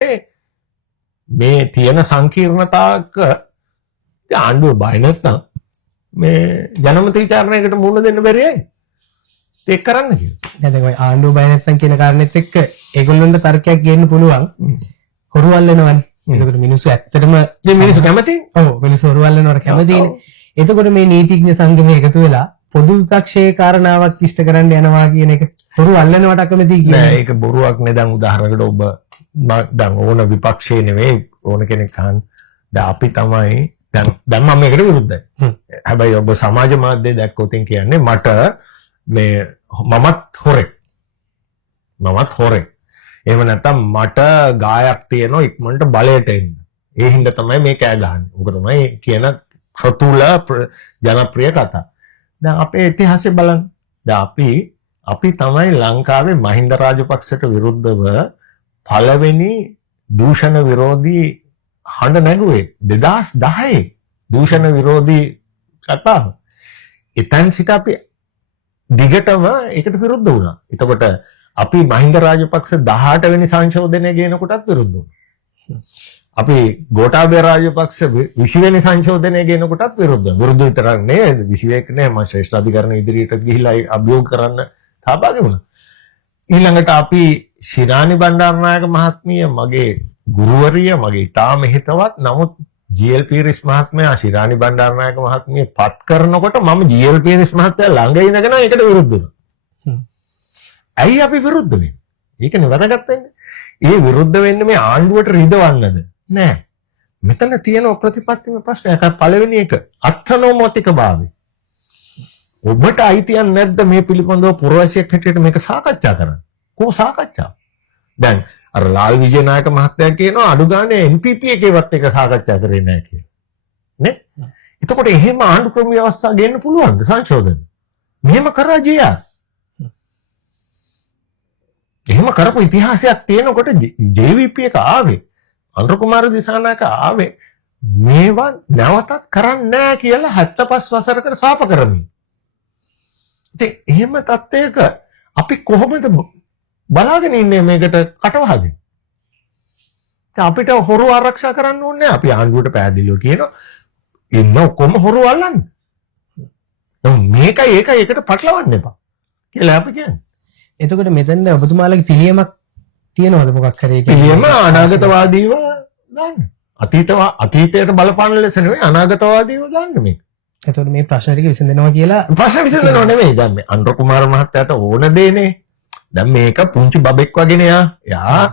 මේ තියෙන සංකීර්ණතාවක ආණ්ඩුව බය නැත්නම් මේ ජනමත විචාරණයකට මුහුණ දෙන්න බැරියයි. ඒක කරන්න කියලා. දැන් ඔය ආණ්ඩුව බය නැත්නම් කියන කාරණෙත් එක්ක ඒගොල්ලන්ට තර්කයක් ගේන්න පුළුවන්. හොරු අල්ලනවනේ. එතකොට මිනිස්සු ඇත්තටම මේ මිනිස්සු කැමතියි. ඔව් මිනිස්සු හොරු අල්ලනවට කැමතිනේ. එතකොට මේ නීතිඥ සංගමය එකතු වෙලා පොදු විපක්ෂයේ කාරණාවක් ඉෂ්ට කරන්න යනවා කියන එක හොරු අල්ලනවට අකමැතියි කියන්නේ. නෑ ඒක බොරුවක් නේ. දැන් උදාහරණයකට ඔබ දැන් ඕන විපක්ෂයේ නෙවෙයි ඕන කෙනෙක් අහන්න. දැන් අපි තමයි දැන් මම මේකට විරුද්ධයි. හැබැයි ඔබ සමාජ මාධ්‍යයේ දැක්කොත් කියන්නේ මට මේ මමත් හොරෙක්. එහෙම නැත්නම් මට ගායක් තියෙනවා ඉක්මනට බලයට එන්න. ඒ හින්දා තමයි මේ කෑ ගහන්නේ. උක තමයි කියන ප්‍රතුල ජනප්‍රිය කතා. දැන් අපේ ඉතිහාසය බලන්න. දැන් අපි තමයි ලංකාවේ මහින්ද රාජපක්ෂට විරුද්ධව පළවෙනි දූෂණ විරෝධී හඬ නැගුවේ 2010 දූෂණ විරෝධී කතාව. එතෙන් සිට අපි දිගටම ඒකට විරුද්ධ වුණා. එතකොට අපි මහින්ද රාජපක්ෂ 18 වෙනි සංශෝධනය ගේනකොටත් විරුද්ධ වුණා. අපි ගෝඨාභය රාජපක්ෂ 20 වෙනි සංශෝධනය ගේනකොටත් විරුද්ධ. විරුද්ධ විතරක් නෙවෙයි 21 නේ මම ශ්‍රේෂ්ඨ අධිකරණ ඉදිරියට ගිහිලා අභියෝග කරන්න සහභාගී වුණා. ඊළඟට අපි ශිරානි බණ්ඩාරනායක මහත්මිය මගේ ගුරුවරිය මගේ ඉතාම හිතවත්. නමුත් GLP රිස් මහත්මයා ශිරානි බණ්ඩාරනායක මහත්මිය පත් කරනකොට මම GLP රිස් මහත්මයා ළඟ ඉඳගෙන ඒකට විරුද්ධ වුණා. ඇයි අපි විරුද්ධ වෙන්නේ? ඒකනේ වැදගත් වෙන්නේ. ඒ විරුද්ධ වෙන්නේ මේ ආණ්ඩුවට රිදවන්නද? නෑ. මෙතන තියෙන ප්‍රතිපත්තිම ප්‍රශ්නයක්. පළවෙනි එක අර්ථනෝමතික භාවය. ඔබට අයිතියක් නැද්ද මේ පිළිබඳව පුරවැසියෙක් හැටියට මේක සාකච්ඡා කරන්න? කොහොම සාකච්ඡා? දැන් අර ලාල් විජේනායක මහත්තයා කියනවා අඩු ගානේ NPP එකේවත් එක සාකච්ඡා කරේ නැහැ කියලා. නේ? එතකොට එහෙම ආණ්ඩු ක්‍රම ව්‍යවස්ථා ගේන්න පුළුවන්ද සංශෝධන? මෙහෙම කරා ජීයා. එහෙම කරපු ඉතිහාසයක් තියෙනකොට JVP එක ආවේ. අනුර කුමාර දිසානායක ආවේ මේවා නැවතත් කරන්නේ නැහැ කියලා 75 වසරකට සාප කරමින්. ඉතින් එහෙම තත්ත්වයක අපි කොහොමද බලාගෙන ඉන්නේ මේකට කටවහගෙන? අපිට හොරු ආරක්ෂා කරන්න ඕනේ. අපි ආණ්ඩුවට පැහැදිලිව කියනවා ඉන්න ඔක්කොම හොරු අල්ලන්න. මේකයි ඒකට පටලවන්න එපා කියලා අපි කියන්නේ. එතකොට මෙතන ඔබතුමාලගේ පිළියමක් තියෙනවද මොකක් හරි පිළියම අනාගතවාදීව දාන්න. අතීතයට බලපාන ලෙස නෙවෙයි අනාගතවාදීව දාන්න මේක. එතකොට මේ ප්‍රශ්න ටික විසඳනවා කියලා ප්‍රශ්න විසඳනව නෙවෙයි. දැන් මේ අනුර කුමාර මහත්තයාට ඕන දේනේ. දැන් මේක පුංචි බබෙක් වගේනේ යා.